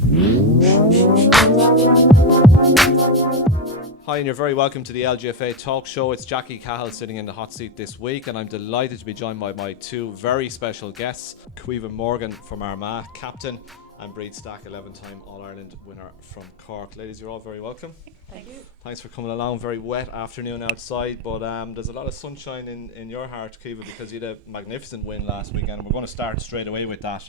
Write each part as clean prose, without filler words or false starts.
Hi, and you're very welcome to the LGFA talk show. It's Jackie Cahill sitting in the hot seat this week, and I'm delighted to be joined by my two very special guests, Caoimhe Morgan from Armagh, captain, and Bríd Stack, 11-time All-Ireland winner from Cork. Ladies, you're all very welcome. Thank you. Thanks for coming along. Very wet afternoon outside, but there's a lot of sunshine in your heart, Caoimhe, because you had a magnificent win last weekend. We're going to start straight away with that.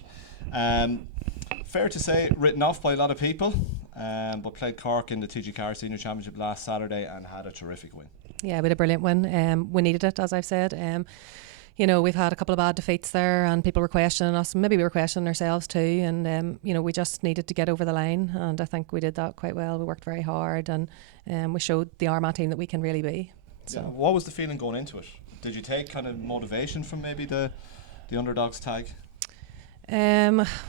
Fair to say, written off by a lot of people, but played Cork in the TG4 Senior Championship last Saturday and had a terrific win. Yeah, we had a brilliant win. We needed it, as I've said. You know, we've had a couple of bad defeats there, and people were questioning us. Maybe we were questioning ourselves too. And you know, we just needed to get over the line, and I think we did that quite well. We worked very hard, and we showed the Armagh team that we can really be. So, yeah, what was the feeling going into it? Did you take kind of motivation from maybe the underdogs tag?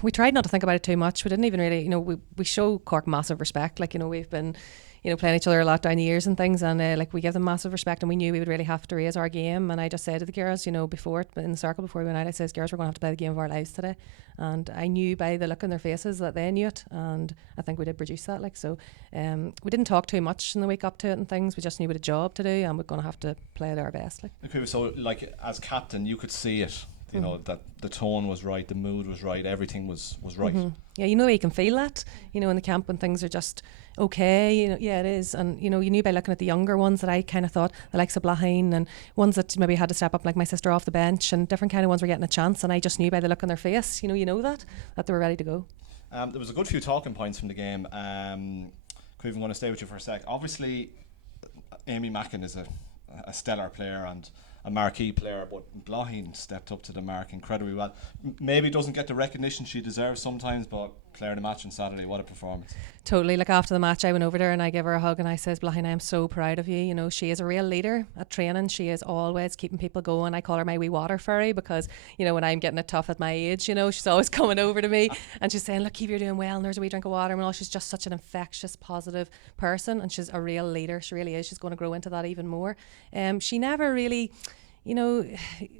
We tried not to think about it too much. We didn't even really, you know, we show Cork massive respect. Like, you know, we've been, you know, playing each other a lot down the years and things, and like we give them massive respect, and we knew we would really have to raise our game. And I just said to the girls, you know, before in the circle before we went out, I says, girls, we're going to have to play the game of our lives today. And I knew by the look on their faces that they knew it, and I think we did produce that. Like, so we didn't talk too much in the week up to it and things. We just knew we had a job to do, and we're going to have to play it our best. Like. Okay, so like as captain, you could see it. You know, that the tone was right, the mood was right, everything was right. Yeah, you know, you can feel that, you know, in the camp when things are just okay, you know, yeah, it is. And, you know, you knew by looking at the younger ones that I kind of thought, the likes of Blaine, and ones that maybe had to step up, like my sister off the bench, and different kind of ones were getting a chance, and I just knew by the look on their face, you know that they were ready to go. There was a good few talking points from the game. Caoimhe, I'm going to stay with you for a sec. Obviously, Amy Mackin is a stellar player and a marquee player, but Blaine stepped up to the mark incredibly well. Maybe doesn't get the recognition she deserves sometimes, but player of the match on Saturday, what a performance. Totally. Like, after the match, I went over there and I gave her a hug, and I says, Blaine, I'm so proud of you. You know, she is a real leader at training. She is always keeping people going. I call her my wee water fairy, because, you know, when I'm getting it tough at my age, you know, she's always coming over to me and she's saying, look, Keith, you're doing well, and there's a wee drink of water. And all, she's just such an infectious, positive person, and she's a real leader. She really is. She's going to grow into that even more. She never really, you know,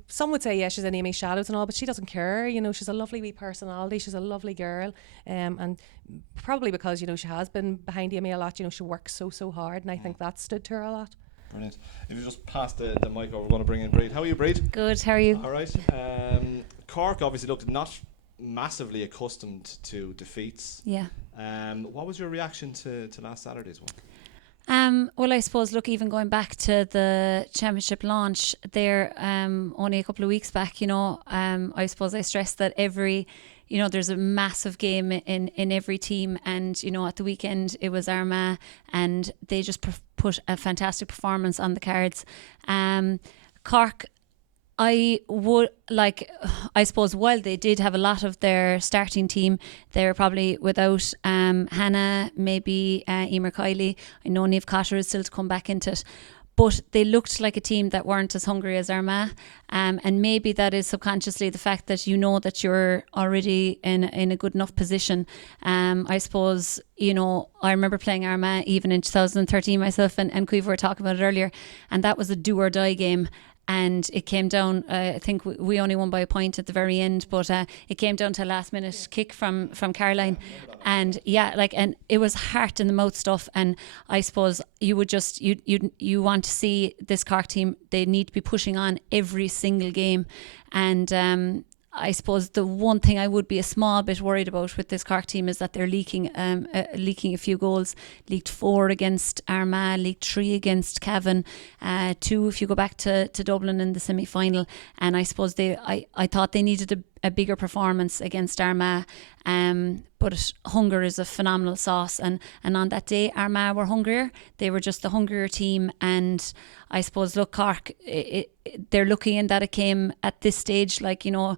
some would say, yeah, she's in Amy's shadows and all, but she doesn't care. You know, she's a lovely wee personality. She's a lovely girl. And probably because, you know, she has been behind Amy a lot, you know, she works so hard, and I think that stood to her a lot. Brilliant. If you just pass the mic over, we're going to bring in Bríd. How are you, Bríd? Good, how are you? All right. Cork obviously looked not massively accustomed to defeats. Yeah. What was your reaction to last Saturday's one? Well, I suppose, look, even going back to the championship launch there, only a couple of weeks back, you know, I suppose I stressed that you know, there's a massive game in every team, and, you know, at the weekend it was Armagh, and they just put a fantastic performance on the cards. Cork, I suppose while they did have a lot of their starting team, they're probably without Hannah, maybe Emer Kiley. I know Niamh Cotter is still to come back into it. But they looked like a team that weren't as hungry as Armagh. And maybe that is subconsciously the fact that you know that you're already in a good enough position. I suppose, you know, I remember playing Armagh even in 2013 myself, and Caoimhe were talking about it earlier. And that was a do or die game. And it came down, I think we only won by a point at the very end, but it came down to a last minute kick from Caroline. And yeah, like, and it was heart in the mouth stuff. And I suppose you would just, you want to see this Cork team, they need to be pushing on every single game. And I suppose the one thing I would be a small bit worried about with this Cork team is that they're leaking a few goals. Leaked 4 against Armagh, leaked 3 against Cavan, 2 if you go back to Dublin in the semi-final. And I suppose I thought they needed a bigger performance against Armagh. But hunger is a phenomenal sauce, and on that day Armagh were hungrier. They were just the hungrier team, and I suppose, look, Cork, they're lucky in that it came at this stage. Like, you know,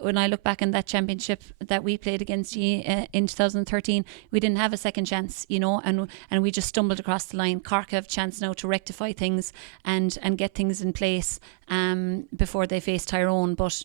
when I look back in that championship that we played against you in 2013, we didn't have a second chance, you know, and we just stumbled across the line. Cork have a chance now to rectify things and get things in place before they face Tyrone. But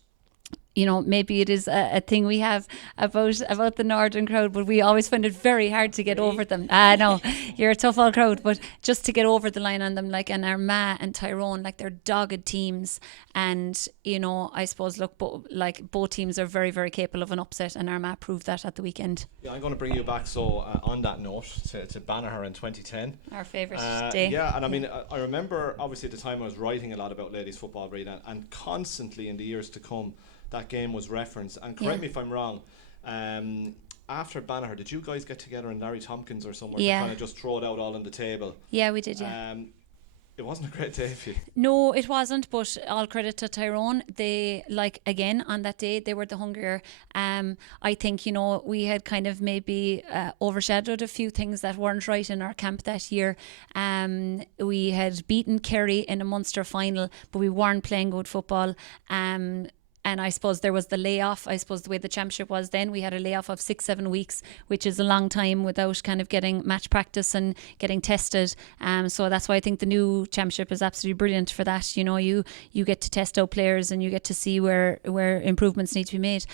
maybe it is a thing we have about the northern crowd, but we always find it very hard to get over them. No, you're a tough old crowd, but just to get over the line on them, like an Armagh and Tyrone, like they're dogged teams, and I suppose look, both teams are very, very capable of an upset, and Armagh proved that at the weekend. Yeah, I'm going to bring you back. So on that note, to Banagher in 2010, our favourite day. Yeah, and I mean, I remember obviously at the time I was writing a lot about ladies football, Bríd, and constantly in the years to come, that game was referenced. And correct me if I'm wrong. After Banagher, did you guys get together in Larry Tompkins or somewhere to kind of just throw it out all on the table? Yeah, we did. Yeah. It wasn't a great day for you. No, it wasn't, but all credit to Tyrone. They, again, on that day, they were the hungrier. I think, we had kind of maybe overshadowed a few things that weren't right in our camp that year. We had beaten Kerry in a Munster final, but we weren't playing good football. And I suppose there was the layoff. I suppose the way the championship was then, we had a layoff of 6-7 weeks, which is a long time without kind of getting match practice and getting tested. So that's why I think the new championship is absolutely brilliant for that. You get to test out players and you get to see where improvements need to be made.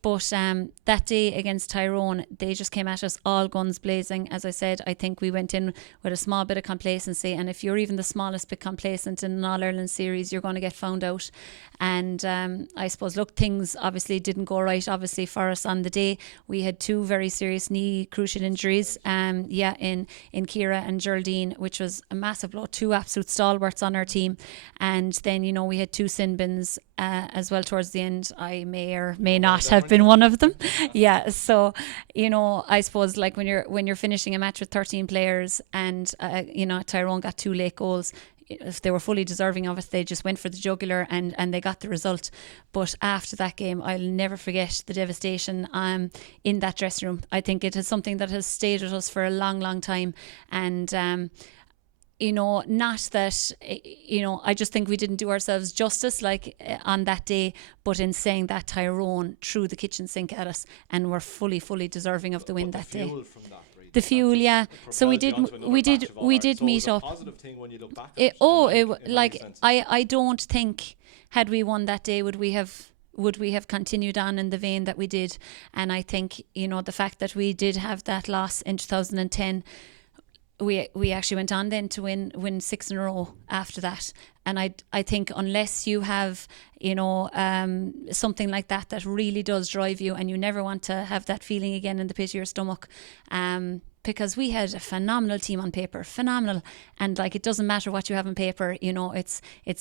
But that day against Tyrone, they just came at us all guns blazing. As I said, I think we went in with a small bit of complacency. And if you're even the smallest bit complacent in an All-Ireland series, you're going to get found out. And I suppose, look, things obviously didn't go right, obviously, for us on the day. We had 2 very serious knee cruciate injuries, in Ciara and Geraldine, which was a massive blow. 2 absolute stalwarts on our team. And then, we had 2 sin bins as well towards the end. I may or may not have been one of them. Yeah, so I suppose like when you're finishing a match with 13 players and Tyrone got 2 late goals, if they were fully deserving of it, they just went for the jugular and they got the result. But after that game, I'll never forget the devastation in that dressing room. I think it is something that has stayed with us for a long, long time. And not that, I just think we didn't do ourselves justice on that day, but in saying that Tyrone threw the kitchen sink at us and were fully, fully deserving of the win that day. The fuel, yeah. So we did meet up. Positive thing when you look back. I don't think had we won that day would we have continued on in the vein that we did. And I think the fact that we did have that loss in 2010. We actually went on then to win 6 in a row after that. And I think unless you have something like that really does drive you, and you never want to have that feeling again in the pit of your stomach, because we had a phenomenal team on paper, phenomenal, and it doesn't matter what you have on paper, it's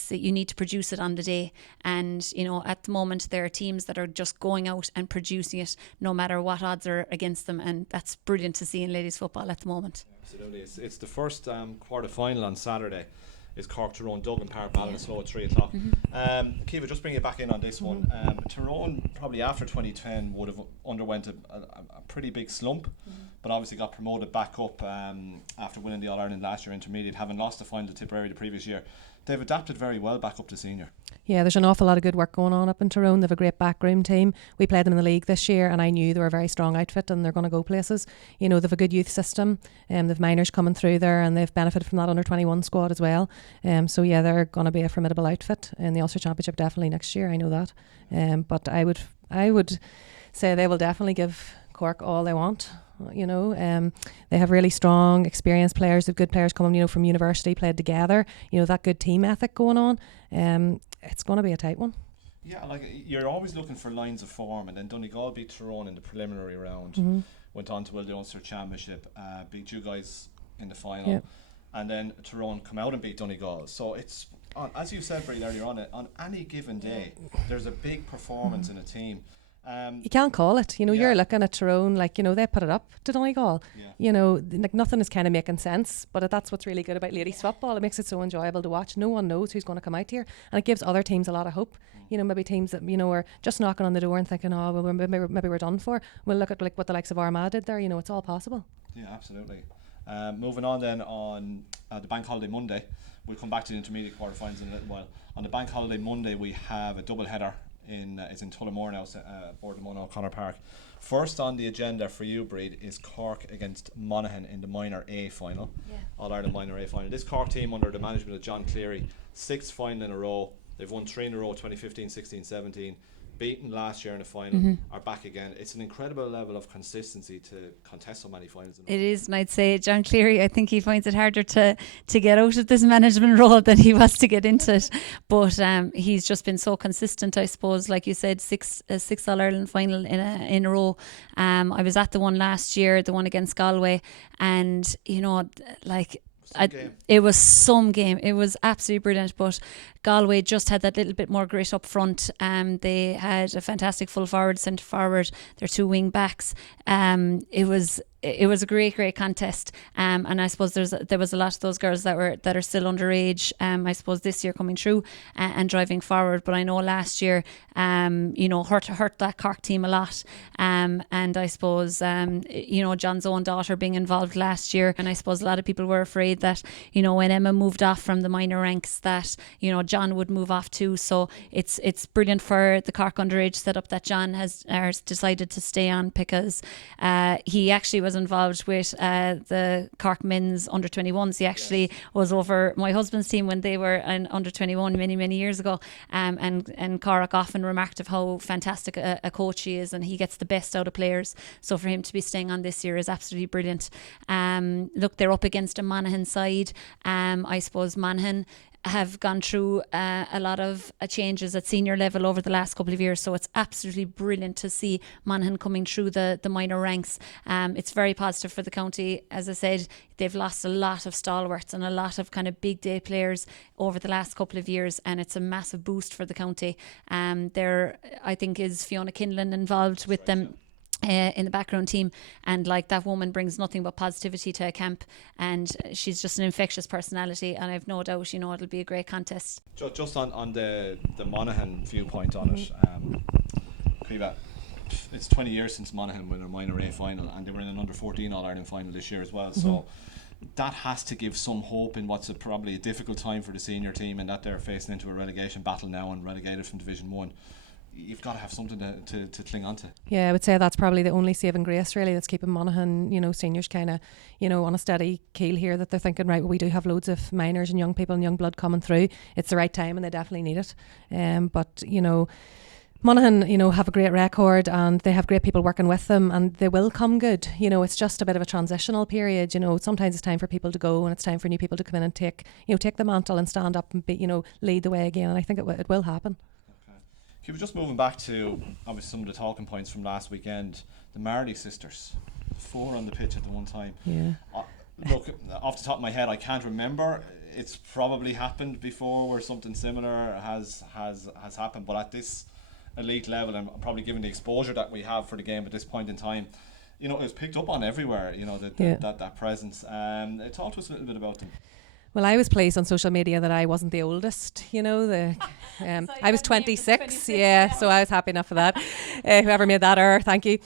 that you need to produce it on the day. And at the moment there are teams that are just going out and producing it no matter what odds are against them, and that's brilliant to see in ladies football at the moment. Absolutely. It's the first quarter final on Saturday. Is Cork Tyrone Dublin Park Ballinasloe at 3 o'clock. Caoimhe, just bring you back in on this one. Tyrone probably after 2010 would have underwent a pretty big slump, but obviously got promoted back up after winning the All-Ireland last year intermediate, having lost the final to Tipperary the previous year. They've adapted very well back up to senior. Yeah, there's an awful lot of good work going on up in Tyrone. They have a great backroom team. We played them in the league this year and I knew they were a very strong outfit and they're going to go places. They have a good youth system. They've minors coming through there and they've benefited from that under-21 squad as well. So yeah, they're going to be a formidable outfit in the Ulster Championship definitely next year. I know that. But I would say they will definitely give Cork all they want. They have really strong, experienced players. They've good players coming, from university, played together. That good team ethic going on. It's going to be a tight one. Yeah, you're always looking for lines of form, and then Donegal beat Tyrone in the preliminary round. Went on to win the Ulster Championship, beat you guys in the final, and then Tyrone come out and beat Donegal. So it's as you said, Bríd, earlier on any given day, there's a big performance in a team. You can't call it. You're looking at Tyrone, they put it up to Donegal. Nothing is kind of making sense, but that's what's really good about ladies football. It makes it so enjoyable to watch. No one knows who's going to come out here, and it gives other teams a lot of hope. Maybe teams that are just knocking on the door and thinking, oh well, maybe we're done for. We'll look at what the likes of Armagh did there. It's all possible. Yeah, absolutely. Moving on then on the Bank Holiday Monday, we'll come back to the intermediate quarterfinals in a little while. On the Bank Holiday Monday, we have a double header. It's in Tullamore now, Boardlamon O'Connor Park. First on the agenda for you, Bríd, is Cork against Monaghan in the Minor A final, All-Ireland Minor A final. This Cork team under the management of John Cleary, 6th final in a row. They've won 3 in a row, 2015, 16, 17. beaten last year in the final, are back again. It's an incredible level of consistency to contest so many finals. It is, and I'd say John Cleary, I think he finds it harder to get out of this management role than he was to get into it. But he's just been so consistent, I suppose. Like you said, six All-Ireland final in a row. I was at the one last year, the one against Galway, and it was some game. It was absolutely brilliant, but Galway just had that little bit more grit up front. They had a fantastic full forward, centre forward, their 2 wing backs. It was a great contest, and I suppose there was a lot of those girls that are still underage. I suppose this year coming through and driving forward. But I know last year, hurt that Cork team a lot. And I suppose John's own daughter being involved last year, and I suppose a lot of people were afraid that when Emma moved off from the minor ranks that John would move off too. So it's brilliant for the Cork underage setup that John has decided to stay on, because he actually was involved with the Cork men's under 21s. He actually was over my husband's team when they were an under 21 many years ago, and Cork often remarked of how fantastic a coach he is, and he gets the best out of players. So for him to be staying on this year is absolutely brilliant. Look, they're up against a Monaghan side. I suppose Monaghan have gone through a lot of changes at senior level over the last couple of years, so it's absolutely brilliant to see Monaghan coming through the minor ranks. It's very positive for the county. As I said, they've lost a lot of stalwarts and a lot of kind of big day players over the last couple of years, and it's a massive boost for the county. There, I think, is Fiona Kinlan involved with them in the background team, and like that woman brings nothing but positivity to a camp, and she's just an infectious personality, and I've no doubt it'll be a great contest. Just on the Monaghan viewpoint on it, Caoimhe, it's 20 years since Monaghan won a minor A final, and they were in an under 14 All-Ireland final this year as well. So that has to give some hope in what's probably a difficult time for the senior team, and that they're facing into a relegation battle now and relegated from Division 1. You've got to have something to cling on to. Yeah, I would say that's probably the only saving grace really that's keeping Monaghan, seniors kind of, on a steady keel here, that they're thinking, right, well, we do have loads of minors and young people and young blood coming through. It's the right time and they definitely need it. But Monaghan, have a great record and they have great people working with them, and they will come good. It's just a bit of a transitional period. Sometimes it's time for people to go and it's time for new people to come in and take the mantle and stand up and lead the way again. And I think it will happen. Okay, we're just moving back to obviously some of the talking points from last weekend. The Marley sisters, 4 on the pitch at the one time. Yeah. Look, off the top of my head, I can't remember. It's probably happened before where something similar has happened, but at this elite level, and probably given the exposure that we have for the game at this point in time, it was picked up on everywhere. That presence. Talk to us a little bit about them. Well, I was pleased on social media that I wasn't the oldest, I was 26, so I was happy enough for that. Whoever made that error, thank you.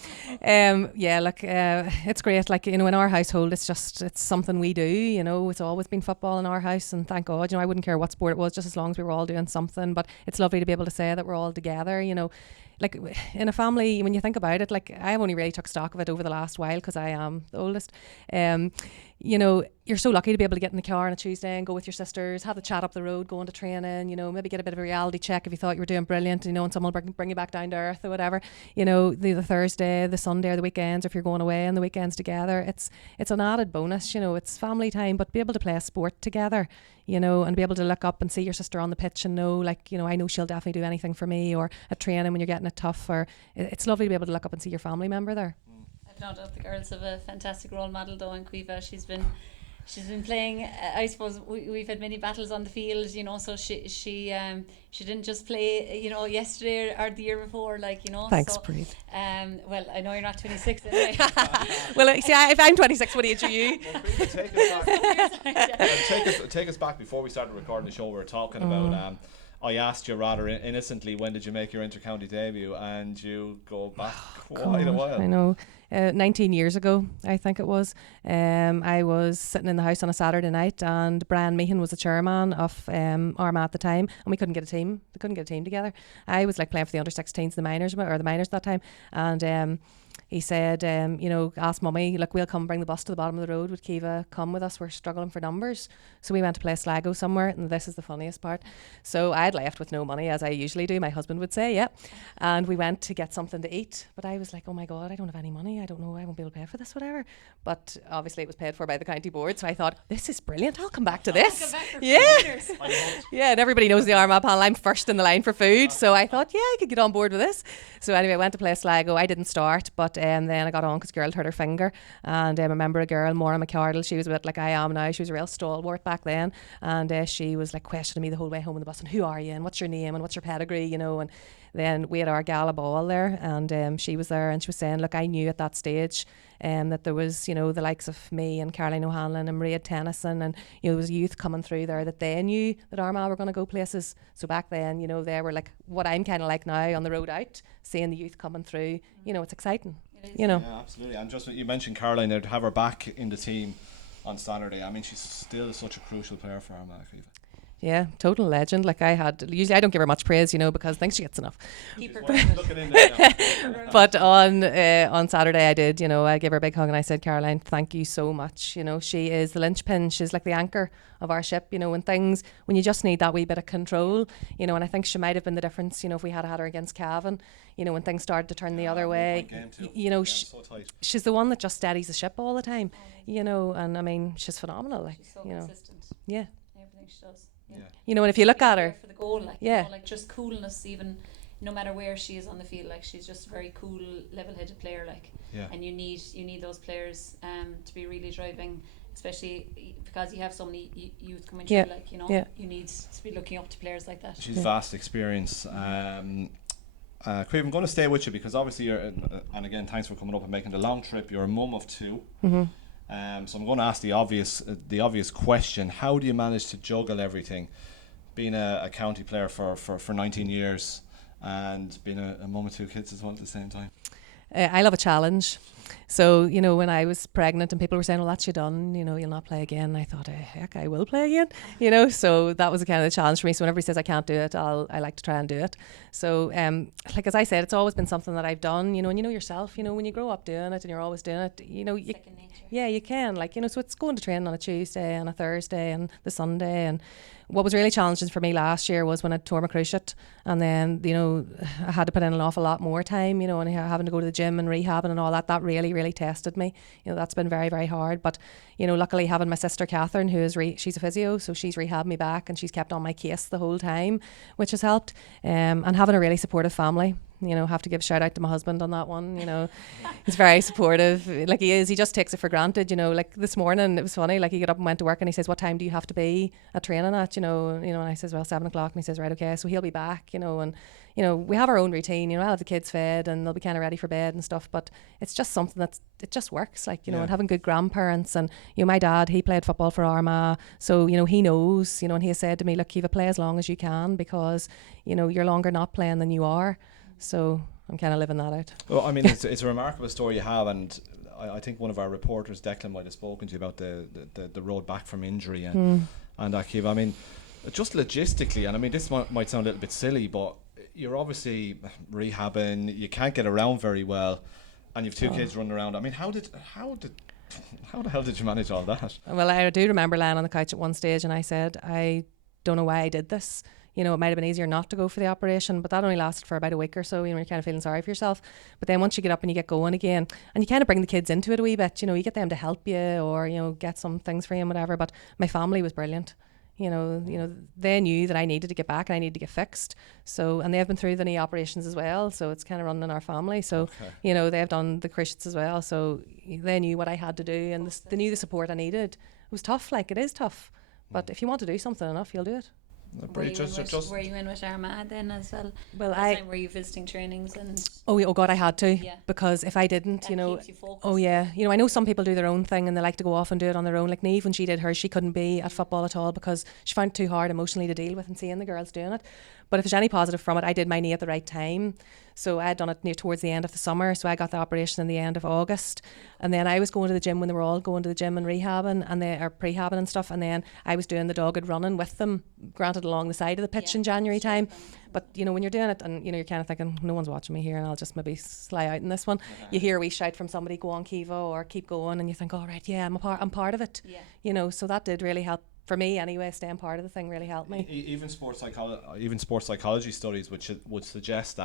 It's great. In our household, it's something we do, it's always been football in our house, and thank God, I wouldn't care what sport it was, just as long as we were all doing something. But it's lovely to be able to say that we're all together, Like in a family, when you think about it, I've only really took stock of it over the last while because I am the oldest. You're so lucky to be able to get in the car on a Tuesday and go with your sisters, have the chat up the road, going to training, maybe get a bit of a reality check if you thought you were doing brilliant, and someone will bring you back down to earth or whatever. The Thursday, the Sunday, or the weekends, or if you're going away on the weekends together, it's an added bonus. It's family time, but be able to play a sport together, and be able to look up and see your sister on the pitch and know, I know she'll definitely do anything for me, or at training when you're getting it tough, or it's lovely to be able to look up and see your family member there. No doubt the girls have a fantastic role model though in Caoimhe. She's been playing, I suppose we've had many battles on the field, so she didn't just play, yesterday or the year before, Thanks, Bríd. Well, I know you're not 26 anyway. Well, if I'm 26, what age are you? Take us back before we started recording the show. We were talking about I asked you rather innocently, when did you make your inter-county debut, and you go back quite a while. I know. 19 years ago, I think it was. I was sitting in the house on a Saturday night, and Brian Meehan was the chairman of Armagh at the time, and we couldn't get a team. They couldn't get a team together. I was playing for the under-16s, the minors at that time, and he said, ask mummy, look, we'll come bring the bus to the bottom of the road. Would Kiva come with us? We're struggling for numbers. So we went to play Sligo somewhere, and this is the funniest part. So I had left with no money, as I usually do, my husband would say, yeah. And we went to get something to eat. But I was like, oh my God, I don't have any money. I don't know, I won't be able to pay for this, whatever. But obviously it was paid for by the county board. So I thought, this is brilliant. I'll come back to this. Yeah, and everybody knows the Armagh panel. I'm first in the line for food. So I thought, yeah, I could get on board with this. So anyway, I went to play Sligo. I didn't start, but then I got on because girl hurt her finger. And I remember a girl, Maura McCardle, she was a bit like I am now. She was a real stalwart back then. And she was like questioning me the whole way home on the bus. And who are you? And what's your name? And what's your pedigree? And then we had our gala ball there. And she was there and she was saying, look, I knew at that stage that there was, the likes of me and Caroline O'Hanlon and Maria Tennyson, and there was youth coming through there that they knew that Armagh were going to go places. So back then, they were like what I'm kind of like now on the road out, seeing the youth coming through. It's exciting. Yeah, absolutely. And just you mentioned Caroline there, to have her back in the team on Saturday. I mean, she's still such a crucial player for Armagh. Yeah, total legend. Like usually I don't give her much praise, because I think she gets enough. Keep her But on Saturday I did, I gave her a big hug and I said, Caroline, thank you so much. She is the linchpin. She's like the anchor of our ship, when you just need that wee bit of control, and I think she might have been the difference, if we had had her against Cavan, when things started to turn the other way, she's the one that just steadies the ship all the time, and I mean, she's phenomenal. Like, she's so consistent. Yeah. Everything she does. Yeah. And if you look at her for the goal, like just coolness, even no matter where she is on the field, like she's just a very cool, level-headed player, and you need those players to be really driving, especially because you have so many youth coming through, you need to be looking up to players like that. She's vast experience. Caoimhe, I'm going to stay with you because obviously you're, and again, thanks for coming up and making the long trip. You're a mum of two. So I'm going to ask the obvious question: how do you manage to juggle everything, being a county player for 19 years and being a mum of two kids as well at the same time? I love a challenge. So, when I was pregnant and people were saying, well, that's you done, you'll not play again. I thought, heck, I will play again, so that was a kind of the challenge for me. So whenever he says I can't do it, I like to try and do it. So, like as I said, it's always been something that I've done, and yourself, when you grow up doing it and you're always doing it, you can, so it's going to train on a Tuesday and a Thursday and the Sunday. And what was really challenging for me last year was when I tore my cruciate, and then I had to put in an awful lot more time, and having to go to the gym and rehabbing and all that. That really tested me. That's been very, very hard. But luckily having my sister Catherine, who is she's a physio, so she's rehabbed me back and she's kept on my case the whole time, which has helped. And having a really supportive family. Have to give a shout out to my husband on that one. He's very supportive. Like he is, he just takes it for granted. Like this morning it was funny. Like he got up and went to work and he says, "What time do you have to be at training at?" And I says, "Well, 7 o'clock." And he says, "Right, okay." So he'll be back. And we have our own routine. I'll have the kids fed and they'll be kind of ready for bed and stuff. But it's just something it just works. Like and having good grandparents and my dad, he played football for Armagh, so he knows. And he has said to me, "Look, Kiva, play as long as you can because you're longer not playing than you are." So I'm kind of living that out. Well, I mean, it's a remarkable story you have, and I think one of our reporters, Declan, might have spoken to you about the road back from injury and that, Kiva. I mean, just logistically, and I mean, this might sound a little bit silly, but you're obviously rehabbing, you can't get around very well, and you've two kids running around. I mean, how the hell did you manage all that? Well, I do remember lying on the couch at one stage and I said, I don't know why I did this. It might have been easier not to go for the operation, but that only lasted for about a week or so. You're kind of feeling sorry for yourself. But then once you get up and you get going again, and you kind of bring the kids into it a wee bit, you get them to help you or, get some things for you and whatever. But my family was brilliant. They knew that I needed to get back and I needed to get fixed. So, and they've been through the knee operations as well. So it's kind of running in our family. So, they've done the cruciates as well. So they knew what I had to do and they knew the support I needed. It was tough, like it is tough. But if you want to do something enough, you'll do it. Were you in with Armagh then as well? Well, were you visiting trainings and? Oh God, I had to because if I didn't, keeps you focused. I know some people do their own thing and they like to go off and do it on their own. Like Niamh, when she did hers, she couldn't be at football at all because she found it too hard emotionally to deal with and seeing the girls doing it. But if there's any positive from it, I did my knee at the right time. So I had done it near towards the end of the summer. So I got the operation in the end of August. And then I was going to the gym when they were all going to the gym and rehabbing and they are prehabbing and stuff. And then I was doing the dogged running with them, granted along the side of the pitch in January time. But, you know, when you're doing it and, you know, you're kind of thinking, no one's watching me here and I'll just maybe sly out in this one. You hear a wee shout from somebody, go on Kiva, or keep going. And you think, all right, yeah, I'm part of it. Yeah. You know, so that did really help. For me anyway, staying part of the thing really helped me. Even sports psychology studies would suggest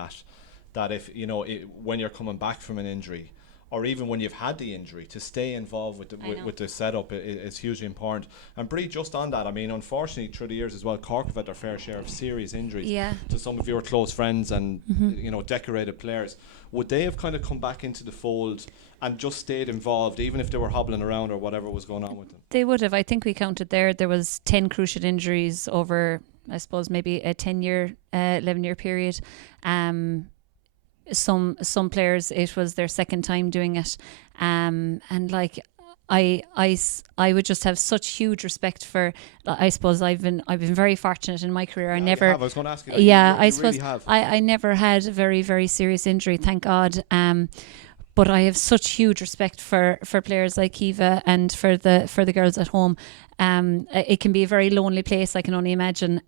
that if, you know, when you're coming back from an injury, or even when you've had the injury, to stay involved with the setup is hugely important. And Bríd, just on that, I mean, unfortunately through the years as well, Cork have had their fair share of serious injuries to some of your close friends and you know, decorated players. Would they have kind of come back into the fold and just stayed involved, even if they were hobbling around or whatever was going on with them? They would have. I think we counted there was 10 cruciate injuries over, I suppose, maybe a 10-year, 11-year period. Some players, it was their second time doing it, and like I would just have such huge respect for. I suppose I've been very fortunate in my career. I was going to ask you that. Yeah, I suppose really I never had a very, very serious injury, thank God. But I have such huge respect for players like Kiva and for the girls at home. It can be a very lonely place, I can only imagine.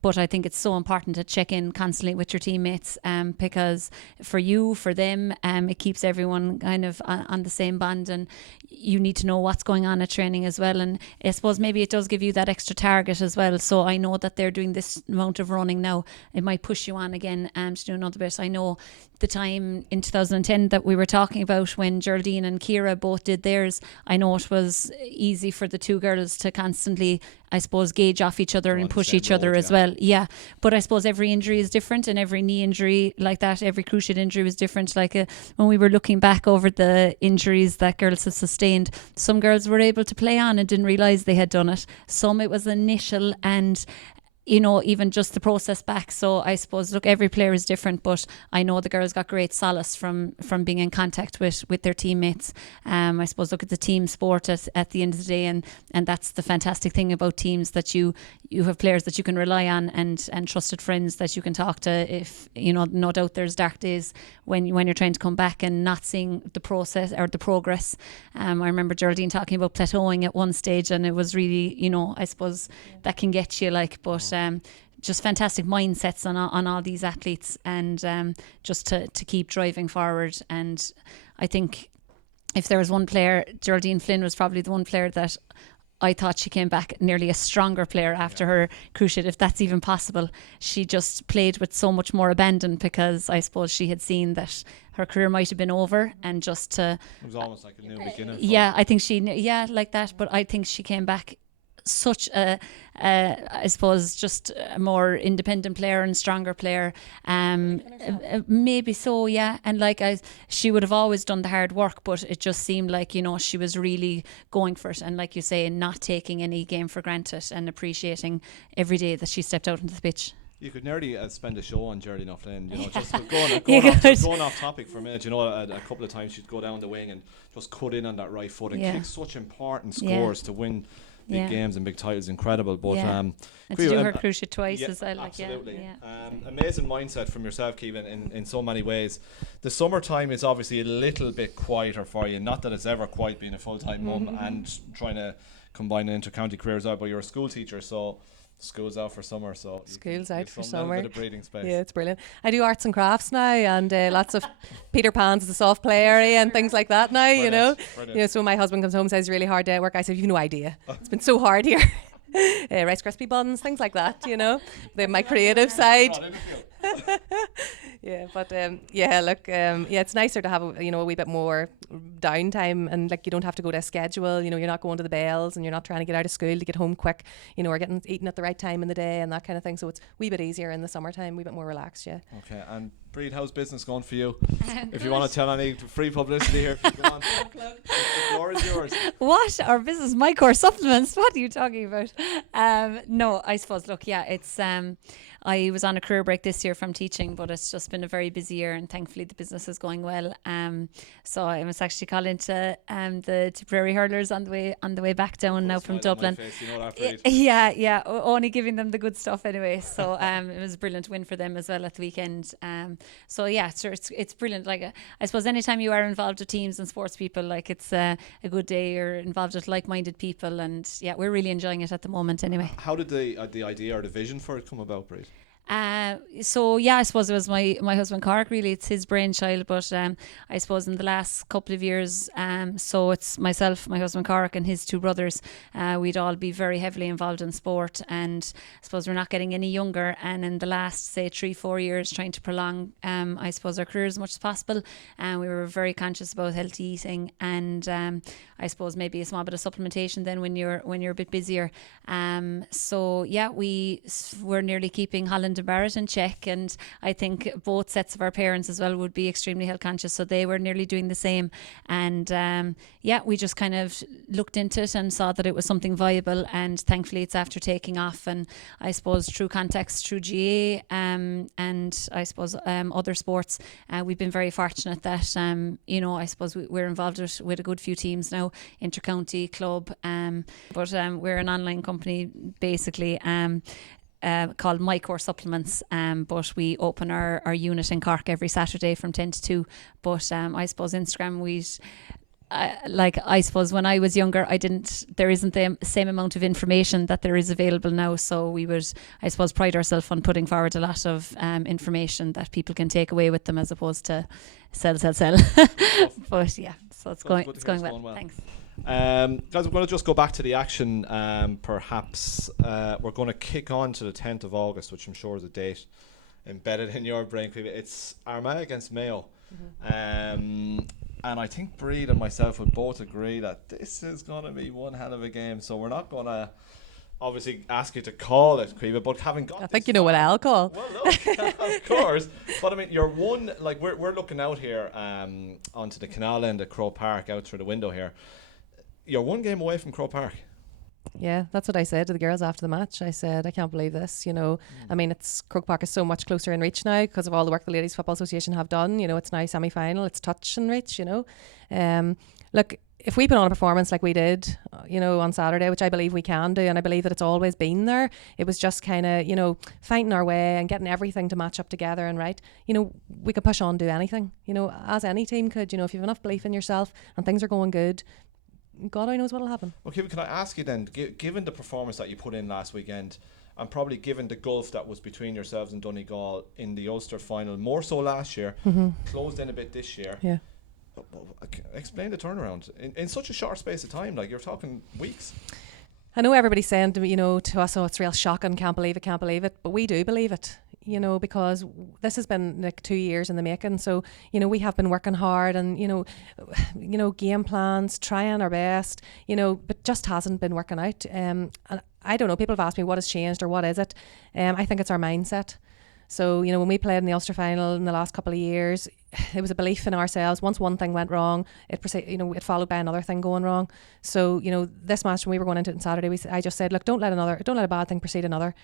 But I think it's so important to check in constantly with your teammates, because for you, for them, it keeps everyone kind of on the same band, and you need to know what's going on at training as well. And I suppose maybe it does give you that extra target as well. So I know that they're doing this amount of running now. It might push you on again to do another bit. I know the time in 2010 that we were talking about when Geraldine and Ciara both did theirs, I know it was easy for the two girls to constantly, I suppose, gauge off each other and push each other as well. Yeah. But I suppose every injury is different, and every knee injury like that, every cruciate injury was different. Like when we were looking back over the injuries that girls have sustained, some girls were able to play on and didn't realise they had done it. Some it was initial and, you know, even just the process back. So I suppose, look, every player is different, but I know the girls got great solace from being in contact with their teammates. I suppose, look, at the team sport at the end of the day, and that's the fantastic thing about teams, that you have players that you can rely on and trusted friends that you can talk to. If, you know, no doubt there's dark days when you're trying to come back and not seeing the process or the progress. I remember Geraldine talking about plateauing at one stage, and it was really, you know, I suppose that can get you, like, but just fantastic mindsets on all these athletes, and just to keep driving forward. And I think if there was one player, Geraldine Flynn was probably the one player that I thought she came back nearly a stronger player after her cruciate, if that's even possible. She just played with so much more abandon, because I suppose she had seen that her career might have been over, and just to... It was almost like a new beginning. Yeah, I think like that. But I think she came back such I suppose, just a more independent player and stronger player. Maybe so, yeah. And like she would have always done the hard work, but it just seemed like, you know, she was really going for it. And like you say, not taking any game for granted, and appreciating every day that she stepped out into the pitch. You could nearly spend a show on Geraldine Flynn, you know, just going off topic for a minute. You know, a couple of times she'd go down the wing and just cut in on that right foot and kick such important scores to win big games and big titles. Incredible. But and to do her cruciate twice as well. Absolutely. Amazing mindset from yourself, Kevin, in so many ways. The summertime is obviously a little bit quieter for you. Not that it's ever quite been a full-time mum and trying to combine an inter-county career as well, but you're a school teacher, so school's out for summer, so school's out for summer. A bit of breathing space. Yeah, it's brilliant. I do arts and crafts now, and lots of Peter Pan's, the soft play area, and things like that now. Brilliant. You know. So when my husband comes home and says really hard day at work, I said, you've no idea. It's been so hard here. Rice Krispie buns, things like that. You know, my creative side. It's nicer to have a wee bit more downtime, and like you don't have to go to a schedule. You know, you're not going to the bells, and you're not trying to get out of school to get home quick. You know, or eating at the right time in the day and that kind of thing. So it's a wee bit easier in the summertime, a wee bit more relaxed. Yeah. Okay, and Bríd, how's business going for you? If you want to tell any free publicity here, if you go on. The floor is yours. What? Our business, my core supplements? What are you talking about? No, I suppose. Look, yeah, it's. I was on a career break this year from teaching, but it's just been a very busy year, and thankfully the business is going well. So I was actually calling to the Tipperary hurlers on the way back down now from Dublin. Face, you know that, Bríd. Yeah, only giving them the good stuff anyway. So it was a brilliant win for them as well at the weekend. So yeah, sure, it's brilliant. Like I suppose anytime you are involved with teams and sports people, like it's a good day. You're involved with like-minded people, and yeah, we're really enjoying it at the moment anyway. How did the idea or the vision for it come about, Bríd? So yeah, I suppose it was my husband Cork, really. It's his brainchild, but I suppose in the last couple of years, so it's myself, my husband Cork, and his two brothers. We'd all be very heavily involved in sport, and I suppose we're not getting any younger, and in the last say 3-4 years trying to prolong I suppose our careers as much as possible, and we were very conscious about healthy eating, and I suppose maybe a small bit of supplementation then when you're a bit busier. So yeah, we're nearly keeping Holland and Barrett in check, and I think both sets of our parents as well would be extremely health conscious, so they were nearly doing the same. And yeah, we just kind of looked into it and saw that it was something viable, and thankfully it's after taking off. And I suppose through contacts through GA and I suppose other sports, we've been very fortunate that I suppose we're involved with a good few teams now, intercounty club, but we're an online company basically called MyCore Supplements, but we open our unit in Cork every Saturday from 10 to 2. But I suppose Instagram, I suppose when I was younger, there isn't the same amount of information that there is available now, so we would, I suppose, pride ourselves on putting forward a lot of information that people can take away with them, as opposed to sell. But yeah, so it's going well. Thanks. Guys, we're going to just go back to the action. Perhaps we're going to kick on to the 10th of August, which I'm sure is a date embedded in your brain. It's Armagh against Mayo. And I think Bríd and myself would both agree that this is going to be one hell of a game. So we're not going to obviously ask you to call it, Caoimhe, but having got, I think you know what I'll call. Well, look, of course. But I mean, you're one, like we're looking out here onto the canal end at Croke Park, out through the window here. You're one game away from Croke Park. Yeah, that's what I said to the girls after the match. I said, I can't believe this. I mean, Croke Park is so much closer in reach now because of all the work the Ladies Football Association have done. It's now semi-final, it's touch and reach. Look, if we put on a performance like we did, on Saturday, which I believe we can do, and I believe that it's always been there, it was just kind of, fighting our way and getting everything to match up together and right. We could push on and do anything, as any team could. If you have enough belief in yourself and things are going good, God only knows what will happen. Okay, but can I ask you then, given the performance that you put in last weekend, and probably given the gulf that was between yourselves and Donegal in the Ulster final, more so last year, closed in a bit this year. Yeah. Explain the turnaround in such a short space of time. Like, you're talking weeks. I know everybody's saying to us, oh, it's real shocking, can't believe it, but we do believe it. Because this has been like 2 years in the making. So, we have been working hard and, game plans, trying our best, but just hasn't been working out. And I don't know, people have asked me what has changed or what is it? I think it's our mindset. So, when we played in the Ulster final in the last couple of years, it was a belief in ourselves. Once one thing went wrong, it followed by another thing going wrong. So, this match when we were going into it on Saturday, I just said, look, don't let a bad thing precede another.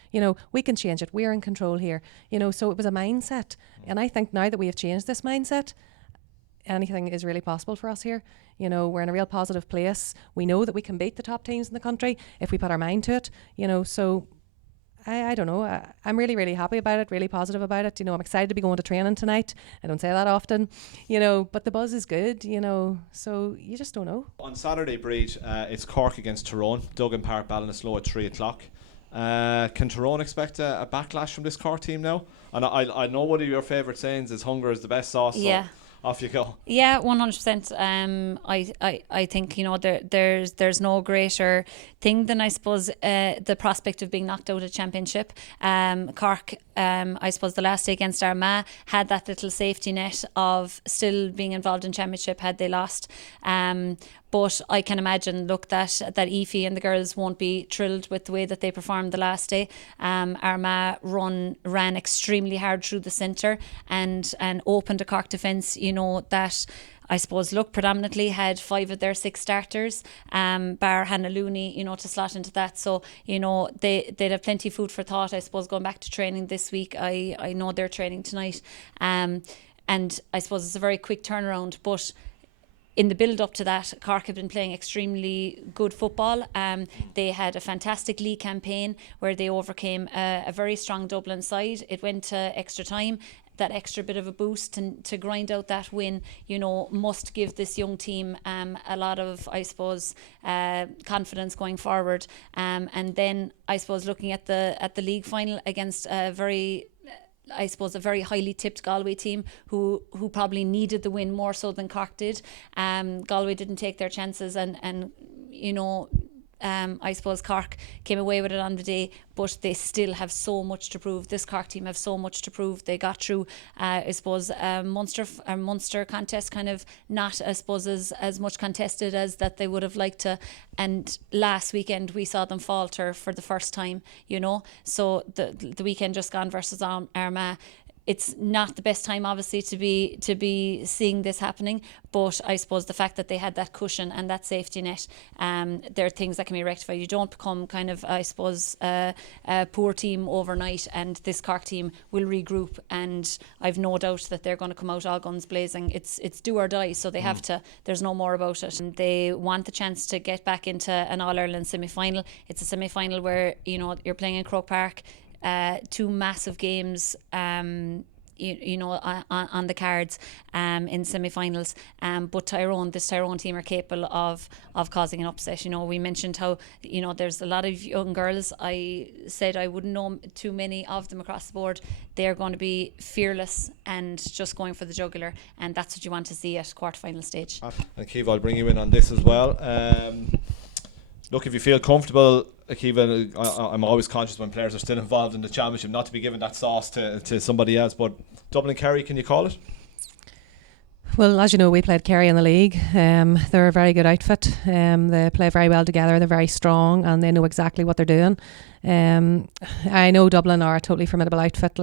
We can change it. We're in control here. So it was a mindset. And I think now that we have changed this mindset, anything is really possible for us here. We're in a real positive place. We know that we can beat the top teams in the country if we put our mind to it. So I don't know. I'm really, really happy about it, really positive about it. I'm excited to be going to training tonight. I don't say that often, but the buzz is good, so you just don't know. On Saturday, Bríd, it's Cork against Tyrone, Duggan Park, Ballinasloe at 3 o'clock. Can Tyrone expect a backlash from this Cork team now? And I know one of your favourite sayings is hunger is the best sauce. Yeah. So off you go. Yeah, 100%. I think there's no greater thing than, I suppose, the prospect of being knocked out of championship. Cork, I suppose the last day against Armagh had that little safety net of still being involved in championship had they lost. But I can imagine, look, that Aoife and the girls won't be thrilled with the way that they performed the last day. Armagh ran extremely hard through the centre and opened a Cork defence, that I suppose, look, predominantly had 5 of their 6 starters, bar Hannah Looney, to slot into that. So, they'd have plenty of food for thought, I suppose, going back to training this week. I know they're training tonight. And I suppose it's a very quick turnaround, but in the build up to that, Cork have been playing extremely good football. They had a fantastic league campaign where they overcame a very strong Dublin side. It went to extra time. That extra bit of a boost to grind out that win, must give this young team a lot of, I suppose, confidence going forward. And then, I suppose, looking at the league final against a very highly tipped Galway team who probably needed the win more so than Cork did. Galway didn't take their chances and I suppose Cork came away with it on the day, but they still have so much to prove. This Cork team have so much to prove. They got through, I suppose, a Munster contest, kind of not, I suppose, as much contested as that they would have liked to. And last weekend we saw them falter for the first time, So the weekend just gone versus Armagh. It's not the best time, obviously, to be seeing this happening, but I suppose the fact that they had that cushion and that safety net, there are things that can be rectified. You don't become kind of, I suppose, a poor team overnight, and this Cork team will regroup, and I've no doubt that they're going to come out all guns blazing. It's do or die, so they have to. There's no more about it, and they want the chance to get back into an All-Ireland semi-final. It's a semi-final where you're playing in Croke Park. 2 massive games on the cards in semi-finals, but this Tyrone team are capable of causing an upset. We mentioned how there's a lot of young girls. I said I wouldn't know too many of them across the board. They're going to be fearless and just going for the jugular, and that's what you want to see at quarter-final stage. And Caoimhe, I'll bring you in on this as well. Look, if you feel comfortable, Caoimhe, I'm always conscious when players are still involved in the championship not to be giving that sauce to somebody else, but Dublin Kerry, can you call it? Well, as you know, we played Kerry in the league. They're a very good outfit. They play very well together. They're very strong and they know exactly what they're doing. I know Dublin are a totally formidable outfit.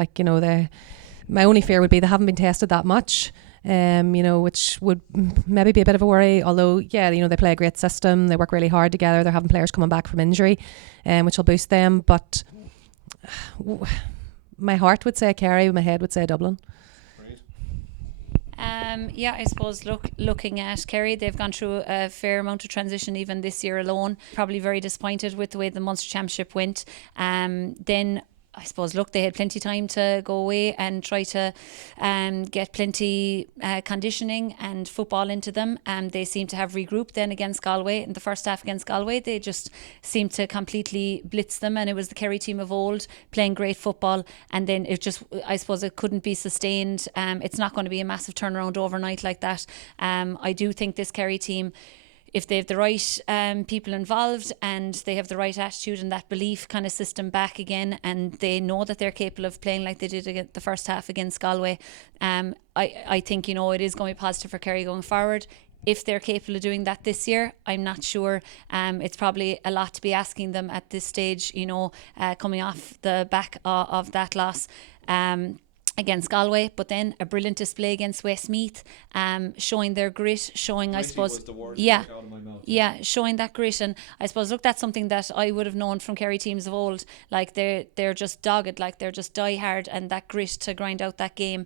My only fear would be they haven't been tested that much. Which would maybe be a bit of a worry, although they play a great system, they work really hard together, they're having players coming back from injury, which will boost them, but my heart would say Kerry, my head would say Dublin. I suppose looking at Kerry, they've gone through a fair amount of transition even this year alone, probably very disappointed with the way the Munster Championship went. Then I suppose, they had plenty of time to go away and try to get plenty conditioning and football into them. They seem to have regrouped then against Galway. In the first half against Galway, they just seemed to completely blitz them, and it was the Kerry team of old playing great football, and then I suppose it couldn't be sustained. It's not going to be a massive turnaround overnight like that. I do think this Kerry team, if they have the right people involved and they have the right attitude and that belief kind of system back again, and they know that they're capable of playing like they did the first half against Galway, I think it is going to be positive for Kerry going forward. If they're capable of doing that this year, I'm not sure. It's probably a lot to be asking them at this stage, coming off the back of that loss against Galway, but then a brilliant display against Westmeath, showing their grit, showing, I suppose, showing that grit. And I suppose, that's something that I would have known from Kerry teams of old. Like they're just dogged, like they're just die hard, and that grit to grind out that game.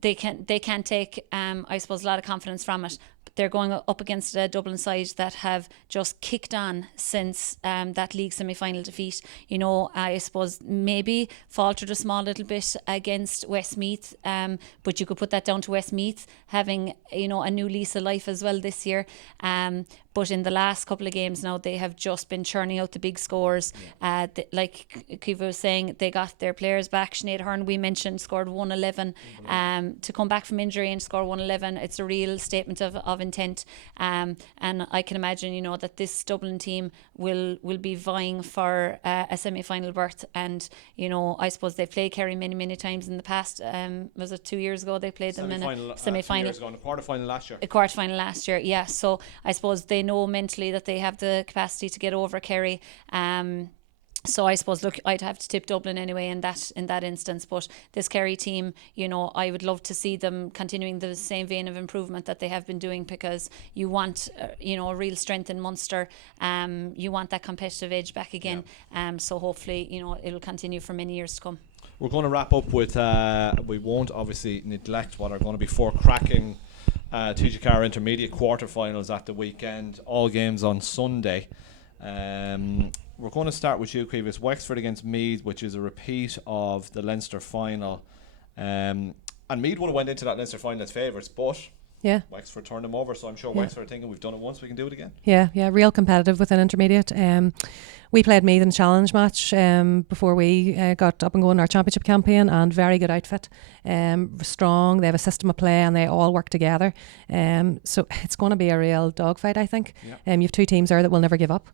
They can take, I suppose, a lot of confidence from it. They're going up against a Dublin side that have just kicked on since that league semi-final defeat. I suppose maybe faltered a small little bit against Westmeath, but you could put that down to Westmeath having a new lease of life as well this year. But in the last couple of games now, they have just been churning out the big scores. Like Caoimhe was saying, they got their players back. Sinead Hearn, we mentioned, scored 111. To come back from injury and score 111, it's a real statement of intent. And I can imagine, that this Dublin team will be vying for a semi-final berth. And, I suppose they've played Kerry many, many times in the past. Was it 2 years ago they played them in a semi-final? 2 years ago, in a quarter-final last year. A quarter-final last year, yeah. So I suppose they know mentally that they have the capacity to get over Kerry. So I suppose, look, I'd have to tip Dublin anyway in that instance. But this Kerry team, you know, I would love to see them continuing the same vein of improvement that they have been doing, because you want, you know, a real strength in Munster. You want that competitive edge back again. So hopefully, you know, it'll continue for many years to come. We're going to wrap up with, we won't obviously neglect what are going to be 4 cracking TG4 Intermediate quarterfinals at the weekend. All games on Sunday. We're going to start with you, Caoimhe. It's Wexford against Meath, which is a repeat of the Leinster final. And Meath would have went into that Leinster final as favourites, but Wexford turned them over. So I'm sure Wexford are thinking, we've done it once, we can do it again. Yeah, real competitive within intermediate. We played Meath in a challenge match before we got up and going in our championship campaign, and very good outfit. Strong, they have a system of play and they all work together. So it's going to be a real dogfight, I think. You have 2 teams there that will never give up.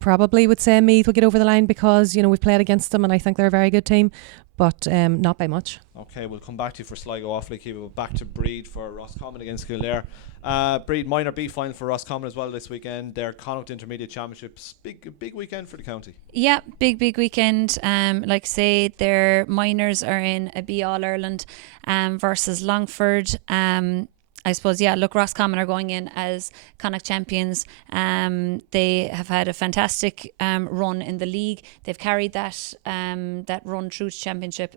Probably would say Meath will get over the line because, you know, we've played against them and I think they're a very good team, but not by much. Okay, we'll come back to you for Sligo, Offaly, Caoimhe. Back to Bríd for Roscommon against Kildare. Bríd minor B final for Roscommon as well this weekend. Their Connacht Intermediate Championships, big weekend for the county. Yeah, big weekend. Like I say, their minors are in a B All-Ireland versus Longford. I suppose, look, Roscommon are going in as Connacht champions. They have had a fantastic run in the league. They've carried that run through to championship.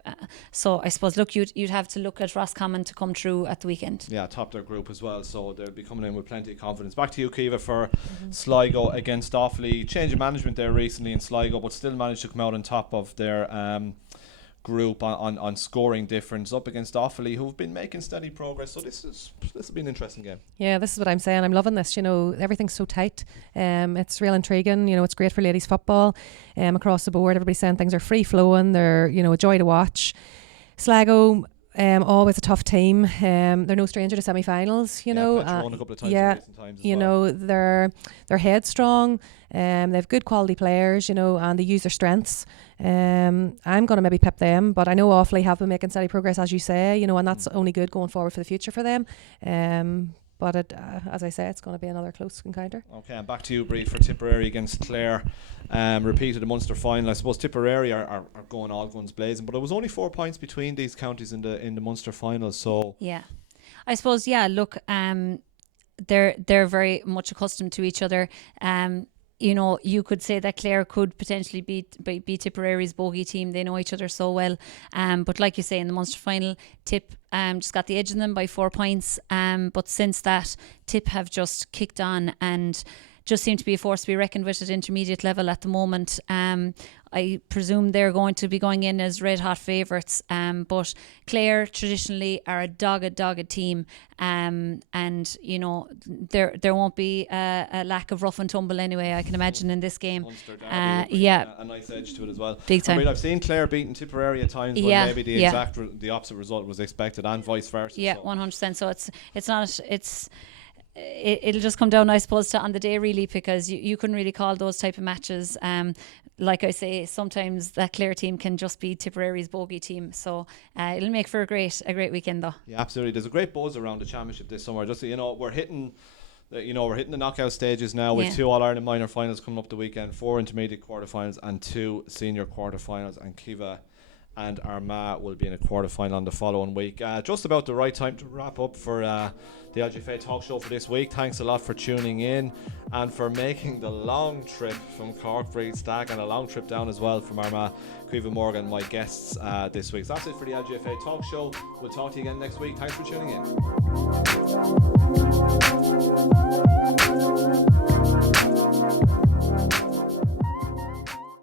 So I suppose, look, you'd have to look at Roscommon to come through at the weekend. Yeah, top their group as well. So they'll be coming in with plenty of confidence. Back to you, Caoimhe, for Sligo against Offaly. Change of management there recently in Sligo, but still managed to come out on top of their group on scoring difference up against Offaly, who've been making steady progress. So this has been an interesting game. Yeah, this is what I'm saying. I'm loving this. You know, everything's so tight. It's real intriguing. You know, it's great for ladies football across the board. Everybody's saying things are free flowing. They're, you know, a joy to watch. Sligo, always a tough team. They're no stranger to semi-finals. You know, a couple of times in recent times as well. Know, they're headstrong. They have good quality players, you know, and they use their strengths. I'm going to maybe pip them, but I know Offaly have been making steady progress, as you say, you know, and that's only good going forward for the future for them. But as I say, it's going to be another close encounter. Okay, and back to you, Bríd, for Tipperary against Clare. Repeated the Munster final. I suppose Tipperary are going all guns blazing, but it was only 4 points between these counties in the Munster final. So yeah, I suppose look, they're very much accustomed to each other. You know, you could say that Clare could potentially be Tipperary's bogey team. They know each other so well. But like you say, in the Munster final, Tip just got the edge on them by 4 points. But since that, Tip have just kicked on and just seem to be a force to be reckoned with at intermediate level at the moment. I presume they're going to be going in as red hot favourites. But Clare traditionally are a dogged team. And you know, there won't be a lack of rough and tumble anyway, I can imagine, in this game. A nice edge to it as well. Big time. I mean, I've seen Clare beating Tipperary at times when maybe the opposite result was expected, and vice versa. Yeah, 100%. So it'll just come down, I suppose, to on the day, really, because you couldn't really call those type of matches. Like I say, sometimes that Clare team can just be Tipperary's bogey team. So it'll make for a great weekend, though. Yeah, absolutely. There's a great buzz around the championship this summer. Just so you know, we're hitting the knockout stages now with 2 All-Ireland minor finals coming up the weekend, 4 intermediate quarterfinals and 2 senior quarterfinals, and Caoimhe and Armagh will be in a quarterfinal on the following week. Just about the right time to wrap up for the LGFA talk show for this week. Thanks a lot for tuning in and for making the long trip from Cork, Bríd Stack, and a long trip down as well from Armagh. Caoimhe Morgan, my guests this week. So that's it for the LGFA talk show. We'll talk to you again next week. Thanks for tuning in.